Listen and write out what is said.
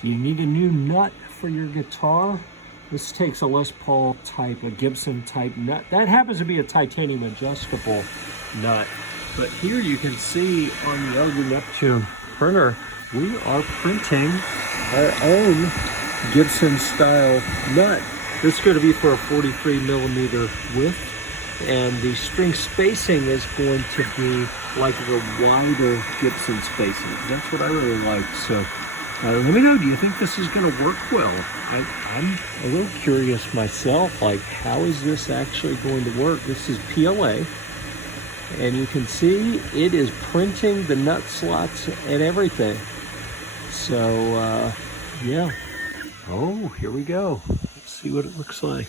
Do you need a new nut for your guitar? This takes a Les Paul type, a Gibson type nut. That happens to be a titanium adjustable nut. But here you can see on the Ugly Neptune printer, we are printing our own Gibson style nut. This is going to be for a 43 millimeter width, and the string spacing is going to be like the wider Gibson spacing. That's what I really like. So let me know, do you think this is going to work well? I'm a little curious myself, like how is this actually going to work? This is PLA, and you can see it is printing the nut slots and everything. So yeah. Oh, here we go. Let's see what it looks like.